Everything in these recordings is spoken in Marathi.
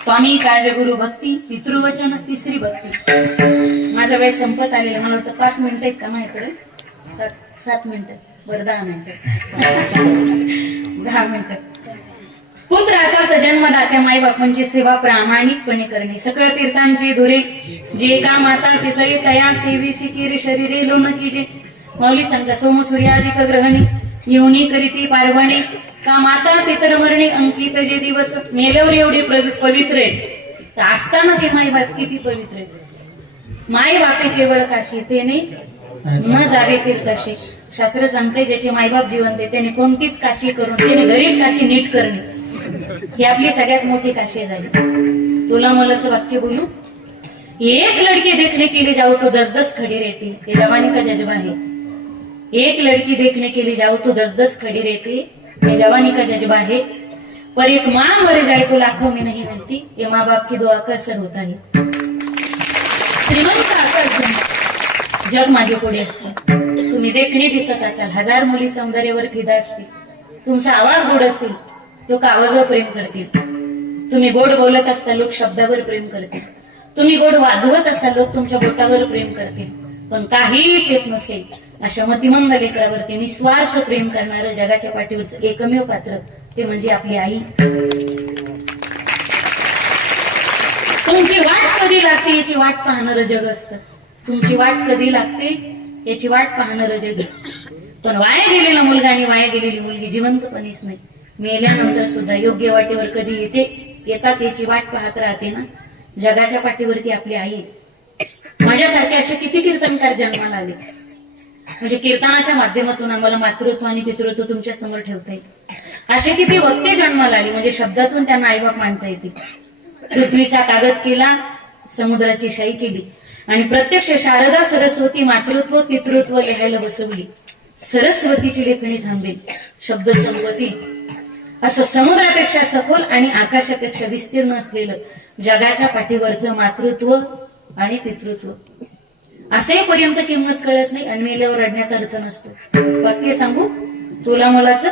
स्वामी काळजगुरु भक्ती, पितृवचन, तिसरी भक्ती. माझा वेळ संपत आलेला. मला वाटतं 5 मिनिटं आहेत का माझ्याकडे? 7 मिनिटं, बरं 10 मिनिटं 10 मिनिटं. पुत्र असा तर जन्मदात्या माईबापांची सेवा प्रामाणिकपणे करणे. सकळ तीर्थांचे धुरे जे का माता पितळे तया सेवी सिकीर शरीरे लोन कीजे. माऊली सांगता सोम सूर्याधिक ग्रहणी योनी करीती पार्वणी का माता पितर मरणे अंकित जे दिवस. मेल्यावर एवढे पवित्र आहेत तर असताना ते माईबाप किती पवित्र आहेत. माय बापे केवळ काशी ते नाही न जावे तीर्थाशी. शास्त्र सांगते ज्याचे मायबाप जिवंत आहे त्याने कोणतीच काशी करून त्याने घरीच काशी नीट करणे ही आपली सगळ्यात मोठी काशी झाली. तुला मलाचं वाक्य बोलू. एक लड़की देखने के लिए जाओ तो 10-10 खड़ी रहती. ये जवानी का जज्बा है. एक लड़की देखने के लिए जाओ तो 10-10 खड़ी रहती. ये जवानी का जज्बा है. पर एक माँ मर जाए तो लाखों में नहीं मिलती. ये माँ बाप की दुआ का असर होता है. श्रीमंत असं जग मागे पुढे असतं. तुम्ही देखणे दिसत असाल, 1000 मुली सौंदर्यावर फिदा असतील. तुमचा आवाज गोड असेल, लोक आवाजावर प्रेम करतील. तुम्ही गोड बोलत असता लोक शब्दावर प्रेम करतील. तुम्ही गोड वाजवत असाल लोक तुमच्या बोटावर प्रेम करतील. पण काहीच येत नसेल अशा मतिमंद लेकरावरती निस्वार्थ प्रेम करणारं जगाच्या पाठीवरचं एकमेव पात्र ते म्हणजे आपली आई. तुमची वाट कधी लागते याची वाट पाहणारं जग असतं. तुमची वाट कधी लागते याची वाट पाहणारं जग. पण वाया गेलेला मुलगा आणि वाया गेलेली मुलगी जिवंतपणीच नाही, मेल्यानंतर सुद्धा योग्य वाटेवर कधी येतात याची वाट पाहत राहते ना. जगाच्या पाठीवरती आपली आई. माझ्यासारखे असे किती कीर्तनकार जन्माला आले. म्हणजे कीर्तनाच्या माध्यमातून आम्हाला मातृत्व आणि पितृत्व तुमच्या समोर ठेवता येईल. असे किती वक्ते जन्माला आले म्हणजे शब्दातून त्यांना आईबाप मांडता येते. पृथ्वीचा कागद केला, समुद्राची शाई केली आणि प्रत्यक्ष शारदा सरस्वती मातृत्व पितृत्व लिहायला बसवली. सरस्वतीची लेखणी थांबेल, शब्द संपत्ती. असं समुद्रापेक्षा सखोल आणि आकाशापेक्षा विस्तीर्ण असलेलं जगाच्या पाठीवरचं मातृत्व आणि पितृत्व. असेपर्यंत किंमत कळत नाही आणि मेल्यावर रडण्यात अर्थ नसतो. वाक्य सांगू तुला मलाच.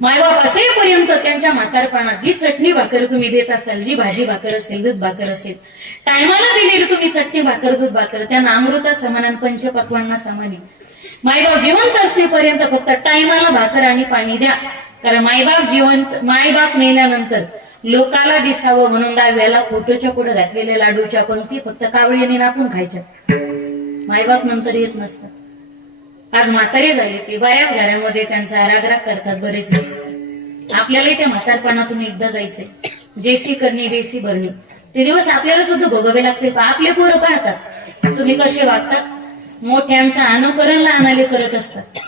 मायबाप असेपर्यंत त्यांच्या म्हातारपणात जी चटणी भाकर तुम्ही देत असाल, जी भाजी भाकर असेल, दूध भाकर असेल, टायमाला दिलेली तुम्ही चटणी भाकर दूध भाकर त्यांना अमृता समान आणि पंचपक्वांना समान. मायबाप जिवंत असण्यापर्यंत फक्त टायमाला भाकर आणि पाणी द्या. कारण मायबाप मेल्यानंतर लोकाला दिसावं म्हणून डाव्याला फोटोच्या पुढे घातलेल्या लाडूच्या पंक्ती फक्त कावळीने नापून खायच्या. मायबाप नंतर येत नसतात. आज म्हातारे झाले ते बऱ्याच घरांमध्ये त्यांचा आराधना करतात बरेच. आपल्यालाही त्या म्हातारपणातून एकदा जायचंय. जेसी करणे जेसी भरणे ते दिवस आपल्याला सुद्धा भोगावे लागतील. आपले पोरं पाहतात तुम्ही कसे वागतात. मोठ्यांचं अनुकरण लहानाले करत असतात.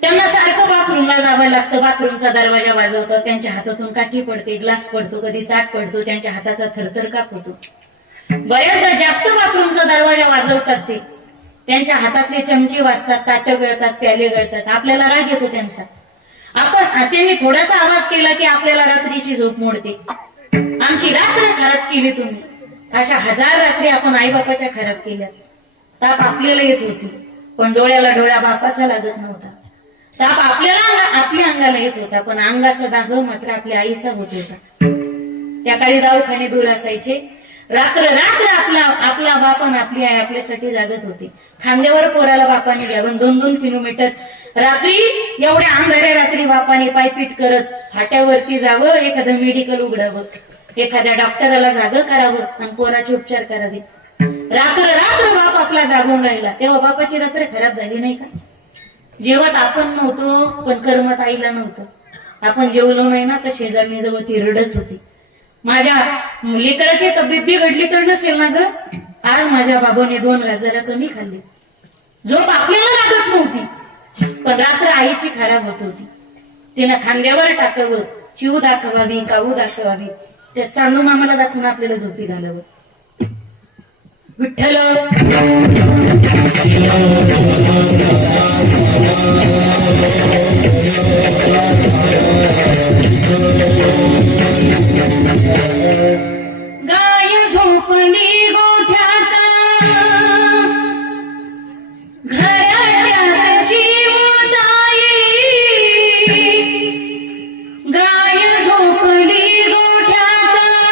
त्यांना सारखं बाथरूमला जावं लागतं. बाथरूमचा दरवाजा वाजवतात, त्यांच्या हातातून काठी पडते, ग्लास पडतो, कधी ताट पडतो, त्यांच्या हाताचा थरथर काप होतो. बऱ्याचदा जास्त बाथरूमचा दरवाजा वाजवतात ते, त्यांच्या हातातले चमचे वाजतात, ताट गळतात, प्याले गळतात. आपल्याला राग येतो त्यांचा. त्यांनी थोडासा आवाज केला की आपल्याला रात्रीची झोप मोडते. आमची रात्र खराब केली तुम्ही. अशा 1000 रात्री आपण आईबापाच्या खराब केल्या. ताप आपल्याला येत होती पण डोळ्याला डोळ्या बापाचा लागत नव्हता. ताप आपल्याला आपल्या अंगाला येत होता पण अंगाचा दाह मात्र आपल्या आईचा होत होता. त्या काळी दवाखाने दूर असायचे. रात्र रात्र आपला बापन आपली आई आपल्यासाठी जागत होती. खांद्यावर पोराला बापाने घ्यावं 2-2 किलोमीटर रात्री एवढ्या अंधाऱ्या रात्री बापाने पायपीट करत फाट्यावरती जावं, एखादं मेडिकल उघडावं, एखाद्या डॉक्टराला जागं करावं आणि पोराचे उपचार करावे. रात्र रात्र बाप आपला जागून राहिला. तेव्हा बापाची रात्र खराब झाली नाही का? जेवत आपण नव्हतो पण करमत आईला नव्हतं. आपण जेवलो नाही ना तर शेजारणी जवळ ती रडत होती. माझ्या लेकराची तब्येत बिघडली तर नसेल ना ग, आज माझ्या बाबूने 2 गाजर कमी खाल्ली. झोप आपल्याला लागत नव्हती पण रात्र आईची खराब होत होती. तिनं खांद्यावर टाकावं, चिव दाखवावी, कावू दाखवावी, त्या चांदू मामाला दाखवून आपल्याला झोपी घालावं. विठ्ठल गाय झोपली गोठ्यात घरात जीवताई. गाय झोपली गोठ्यात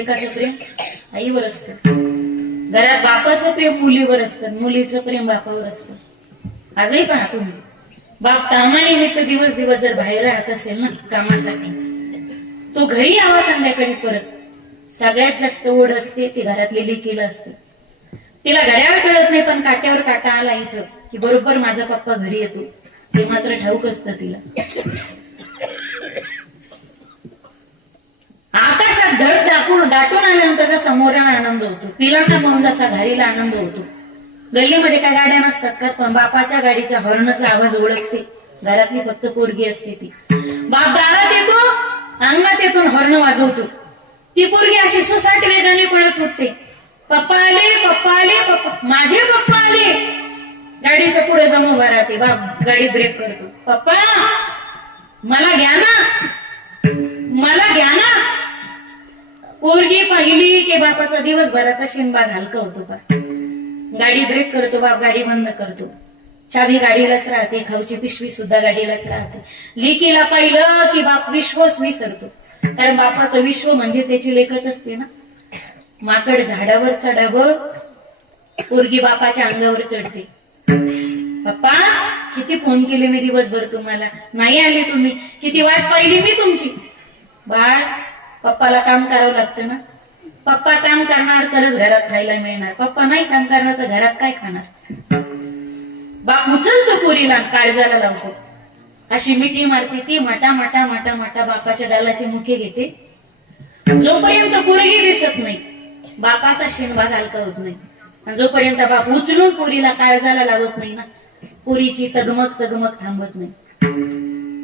लेकाचं प्रेम आईवर असतं, घरात बापाचं प्रेम मुलीवर असतं, मुलीचं प्रेम बापावर असतं। आजही पहा तुम्ही, बाप कामानिमित्त दिवस दिवस जर बाहेर राहत असेल ना कामासाठी, तो घरी यावा संध्याकाळी परत, सगळ्यात जास्त ओढ असते ती घरातली लेकीला असते। तिला घड्याळ कळत नाही, पण काट्यावर काटा आला इथं की बरोबर माझा पप्पा घरी येतो, हे मात्र ठाऊक असतं तिला। आकाशात धड दाटून आल्यानंतर समोर आनंद होतो, पिलांना पाहून जसा घरीला आनंद होतो। गल्लीमध्ये काय गाड्या नसतात का, पण बापाच्या गाडीचा हॉर्नचा आवाज ओळखते, घरातली फक्त पोरगी असते ती। बाप दारात येतो, अंगणात येतो, हॉर्न वाजवतो, ती पोरगी अशी सुसाट वेगाने पळत सुटते, पप्पा आले पप्पा आले पप्पा, माझे पप्पा आले। गाडीच्या पुढे जाऊन उभा राहते, बाप गाडी ब्रेक करतो, पप्पा मला घ्या ना, मला घ्या ना। पोरगी पाहिली की बापाचा दिवसभराचा शिनबाग हलका होतो, पण गाडी ब्रेक करतो, बाप गाडी बंद करतो, चावी गाडीलाच राहते, खाऊची पिशवी सुद्धा गाडीलाच राहते। लेकीला पाहिलं की बाप विश्वास विसरतो, कारण बापाचं विश्व म्हणजे त्याची लेकच असते ना। माकड झाडावर चढावं, पोरगी बापाच्या अंगावर चढते, पप्पा किती फोन केले मी दिवसभर तुम्हाला, नाही आले तुम्ही, किती वाट पाहिली मी तुमची। बाळ पप्पाला काम करावं लागतं ना, पप्पा काम करणार तरच घरात खायला मिळणार, पप्पा नाही काम करणार तर घरात काय खाणार। बाप उचलतो पोरीला, काळजाला लावतो, अशी मिठी मारते ती, माटा माटा माटा माटा बापाच्या गालाचे मुखे घेते, जोपर्यंत पोरगी दिसत नाही बापाचा शिनभाग हलका होत नाही, आणि जोपर्यंत बाप उचलून पोरीला काळजाला लावत नाही ना, पोरीची तगमग तगमग थांबत नाही।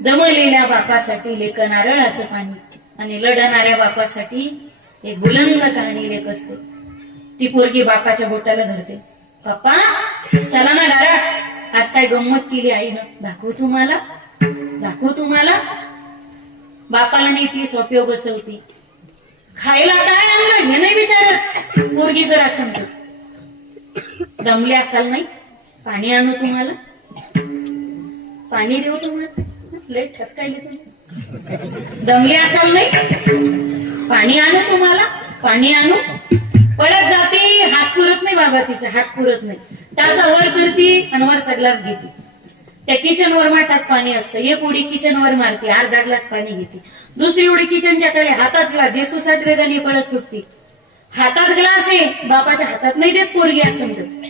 दमलेल्या बापासाठी लेक नारळाचं पाणी, आणि लढणाऱ्या बापासाठी एक बुलंद कहाणी लेख असते। ती पोरगी बापाच्या बोटाला धरते, पप्पा चला ना घरात, आज काय गंमत केली आईनं, दाखवू तुम्हाला, दाखवू तुम्हाला। बापाला नाही ती सोप्यो बसवती, खायला काय आणलं हे नाही विचारत, पोरगी जर सांगतो, दमले असाल नाही, पाणी आणू तुम्हाला, पाणी देऊ तुम्हाला, लेट ठसकायले तुम्ही, दमले असाल नाही, पाणी आणू तुम्हाला, पाणी आणू। पळत जाते, हात पुरत नाही बाबा तिचा, हात पुरत नाही, त्याचा वर करती आणि वरचा ग्लास घेते, त्या किचनवर माठात पाणी असतं, एक उडी किचनवर मारते, अर्धा ग्लास पाणी घेते, दुसरी उडी किचनच्या कडे, हातात ग्लास, जे सुसाट वेगाने पळत सुटते, हातात ग्लास आहे, बापाच्या हातात नाही देत पोरगी असं म्हणतात,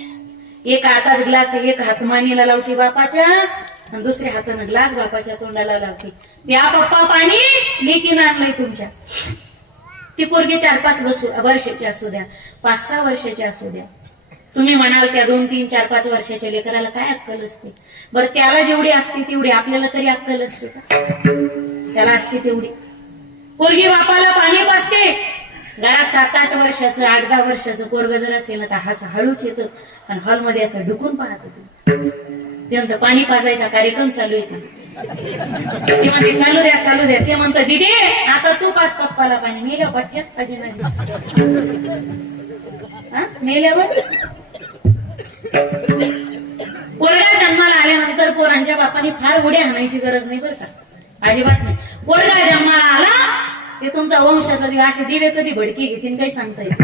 एक हातात ग्लास आहे, एक हात मानेला लावते बापाच्या, आणि दुसऱ्या हातानं ग्लास बापाच्या तोंडाला लावते, त्या पप्पा पाणी लेकीनं आणलंय तुमच्या। ती पोरगी 4-5 वर्षाची असू द्या, 5-6 वर्षाची असू द्या, तुम्ही म्हणाल त्या 2-3, 4-5 वर्षाच्या लेकराला काय अक्कल असते, बरं त्याला जेवढी असते तेवढी आपल्याला तरी अक्कल असते का, त्याला असते तेवढी। पोरगी बापाला पाणी पाजते, घरात 7-8 वर्षाचं 8-10 वर्षाचं पोरग जर असेल ना तर असं हळूच येतं, आणि हॉलमध्ये असं ढुकून पाहत होतं, ते म्हणतं पाणी पाजायचा कार्यक्रम चालू आहे, ते म्हणते चालू द्या चालू द्या, ते म्हणतं दिदे आता तू पाच पप्पाला पाणी, मेल्या पट्ट्याच पाहिजे नाही, मेल्यावर। पोरगा जन्माला आल्यानंतर पोरांच्या बापाने फार उड्या आणायची गरज नाही बरं का, अजिबात नाही। पोरगा जन्माला आला ते तुमचा वंशाचा दिवा, असे दिवे कधी भडकी घेतील काही सांगता येत,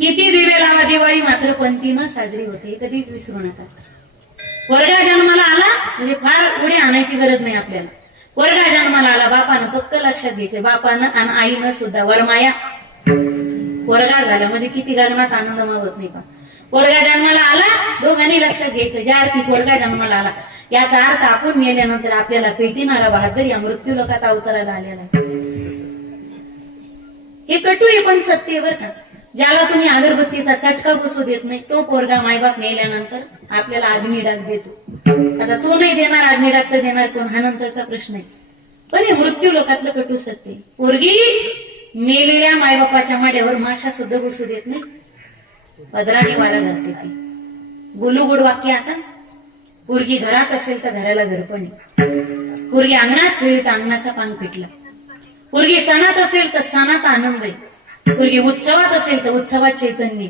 किती दिवे लावा, दिवाळी मात्र पंतीनं साजरी होते, कधीच विसरू नका। पोरगा जन्माला आला म्हणजे फार उड्या आणायची गरज नाही आपल्याला, पोरगा जन्माला आला बापानं फक्त लक्षात घ्यायचं, बापानं आणि आईनं सुद्धा वरमाया, पोरगा झाला म्हणजे किती गगनात आनंद मावत नाही का, पोरगा जन्माला आला दोघांनी लक्षात घ्यायचं, ज्या अर्थी पोरगा जन्माला आला याचा अर्थ आपण मेल्यानंतर आपल्याला पेटीनारा बहादर या मृत्यू लोकात अवतराला आलेला आहे। हे कटू आहे पण सत्य आहे बरं का, ज्याला तुम्ही अगरबत्तीचा चटका बसू देत नाही तो पोरगा मायबाप मेल्यानंतर आपल्याला अग्निडाग देतो। आता तो नाही देणार अग्निडाग तर देणार कोण, हा नंतरचा प्रश्न आहे, पण हे मृत्यू लोकातलं कटू सत्य। पोरगी मेलेल्या मायबापाच्या माड्यावर माशा सुद्धा बसू देत नाही, पदराने वारा घालते ती। गुलुगुड वाक्य आता, पोरगी घरात असेल तर घराला घरपण, पोरगी अंगणात खेळली तर अंगणाचा पान पिटला, पोरगी सणात असेल तर सणात आनंद आहे, पोरगी उत्सवात असेल तर उत्सवात चैतन्य,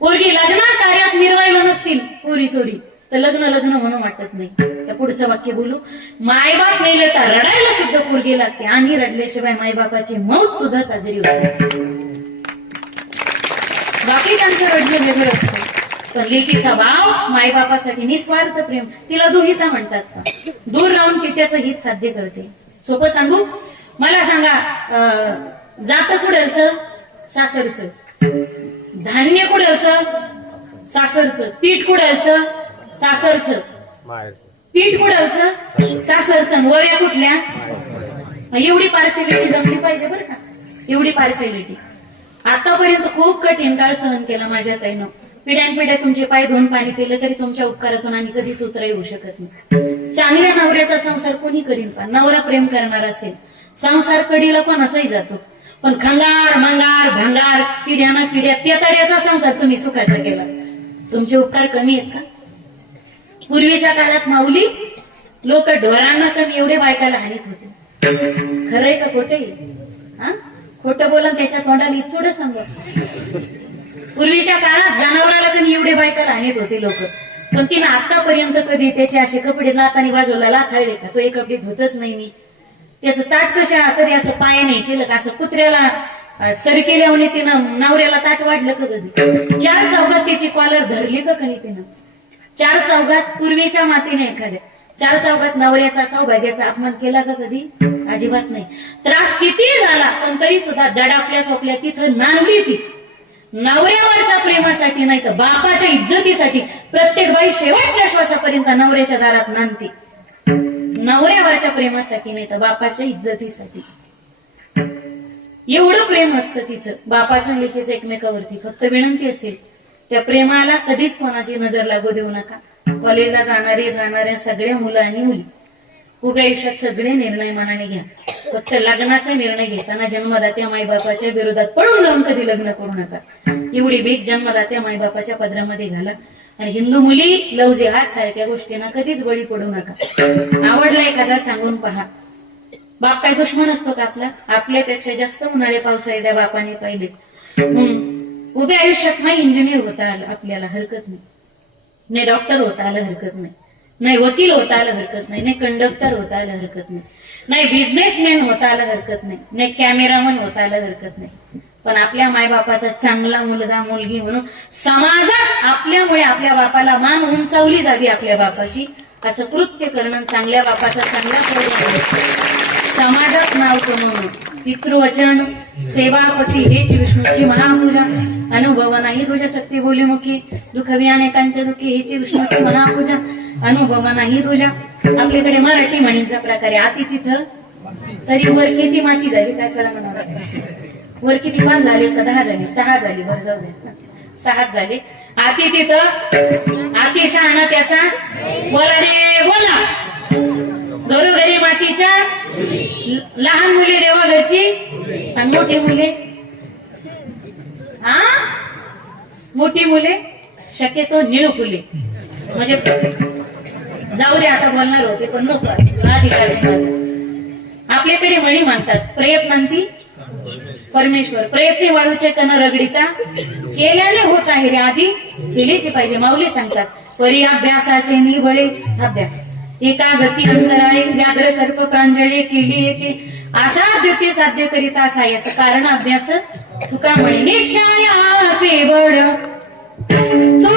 पोरगी लग्नात कार्यात मिरवायला नसतील पोरी सोडी तर लग्न लग्न म्हणून वाटत नाही. त्या पुढचं वाक्य बोलू. मायबाप मेले तर रडायला सुद्धा पोरगी लागते आणि रडल्याशिवाय मायबापाची मौत सुद्धा साजरी होते. बाकी त्यांचं रडणं वेगळं असतं, पण लेकीचा भाव मायबापासाठी निस्वार्थ प्रेम. तिला दुहिता म्हणतात का? दूर राहून ती त्याचं हित साध्य करते. सोपं सांगू, मला सांगा, जात कुडालचं? सासरचं. धान्य कुडालचं? सासरचं. पीठ कुडालचं? सासरचं. पीठ कुडालचं? सासरचं. वऱ्या कुठल्या? एवढी पार्सॅलिटी जमली पाहिजे बरं का, एवढी पार्सॅलिटी. आतापर्यंत खूप कठीण काळ सहन केला माझ्या ताईनं. पिढ्यानपिढ्या तुमचे पाय धुवून पाणी पिलं तरी तुमच्या उपकारातून आम्ही कधीच उतराई होऊ शकत नाही. चांगल्या नवऱ्याचा संसार कोणी करीन पा. नवरा प्रेम करणार असेल, संसार कडीला कोणाचाही जातो, पण खंगार मंगार भंगार पिढ्याना पिढ्या पेताड्याचा संसार तुम्ही सुखाचा केला. तुमचे उपकार कमी आहेत का? पूर्वीच्या काळात माऊली लोक ढोरांना कमी एवढे बायकाला हानीत होते. खरंय का खोटंय? हा, खोटं बोला त्याच्या तोंडाला इचोड सांगा. पूर्वीच्या काळात जनावराला कमी एवढे बायकाला हानीत होते लोक, पण तिने आतापर्यंत कधी त्याचे असे कपडे लातानी बाजूला लाखाळले का? तो एक कपडे धुतच नाही मी. त्याचं ताट कशा कधी असं पाया नाही केलं का? असं कुत्र्याला सर केल्याने तिनं नवऱ्याला ताट वाढलं का कधी? चार चौघात त्याची कॉलर धरली का कधी तिनं? चार चौघात पूर्वीच्या मातीने एखाद्या चार चौघात नवऱ्याचा सौभाग्याचा अपमान केला का कधी? अजिबात नाही. त्रास किती झाला पण तरी सुद्धा दडापल्या चोपल्या तिथं नांदली ती. नवऱ्यावरच्या प्रेमासाठी नाही तर बापाच्या इज्जतीसाठी प्रत्येक बाई शेवटच्या श्वासापर्यंत नवऱ्याच्या दारात नांदते. नवऱ्यावरच्या प्रेमासाठी नाही तर बापाच्या इज्जतीसाठी. एवढं प्रेम असतं तिचं बापाचं लेकीचं एकमेकावरती. फक्त विनंती असेल, त्या प्रेमाला कधीच कोणाची नजर लागू देऊ नका. कॉलेजला जाणाऱ्या सगळ्या मुलं आणि मुली उभ्या आयुष्यात सगळे निर्णय मनाने घ्या. फक्त लग्नाचा निर्णय घेताना जन्मदात्या मायबापाच्या विरोधात पळून जाऊन कधी लग्न करू नका. एवढी भीक जन्मदात्या मायबापाच्या पदरामध्ये घाला. आणि हिंदू मुली लव जिहाद सारख्या गोष्टींना कधीच बळी पडू नका. आवडला एखादा सांगून पहा. बाप काय दुश्मन असतो का आपला? आपल्यापेक्षा जास्त उन्हाळे पावसाळे त्या बापाने पाहिले. उभ्या आयुष्यात नाही इंजिनियर होता आलं आपल्याला हरकत नाही, नाही डॉक्टर होता आलं हरकत नाही, नाही वकील होता आलं हरकत नाही, नाही कंडक्टर होता आलं हरकत नाही, नाही बिझनेसमॅन होता आलं हरकत नाही, नाही कॅमेरामन होता आलं हरकत नाही. पण आपल्या मायबापाचा चांगला मुलगा मुलगी म्हणून समाजात आपल्यामुळे आपल्या बापाला मान उंचावली जावी. आपल्या बापाची असं कृत्य करणं चांगल्या बापाचा चांगला समाजात नाव कमवणं. पितृवचन सेवापती हेच विष्णूची महापूजा. अनुभव नाही तुझ्या शक्ती बोली मुखी, दुखवी अनेकांच्या दुखी हेची विष्णूची महापूजा. अनुभव नाही तुझ्या. आपल्याकडे मराठी म्हणींचा प्रकार आहे. आती तिथं तरी वर किती माती झाली काय करा म्हणावं. वर किती 5 झाले का 10 झाले? 6 झाली. वर जाऊ दे 6 झाले. आती तिथं आती शहाणा त्याचा बोला रे बोला. घरोघरी मातीच्या लहान मुले देवा घरची आणि मोठी मुले हा मोठी मुले शक्यतो निळू फुले. म्हणजे जाऊ दे आता बोलणार होते पण नको अधिकार नाही माझा. आपल्याकडे म्हणी म्हणतात प्रयत्नांती परमेश्वर. प्रयत्ने वाळूचे कण रगडिता केल्याने होत आहे रे आधी केलीच पाहिजे. माऊली सांगतात परी अभ्यासाचे निवळे अभ्यास एका गती अंतराळे व्याघ्र सर्प प्रांजळे केली येते असाध्य ते साध्य करिता सायस कारण अभ्यास. तुका म्हणे निश्चयाचे बळ तो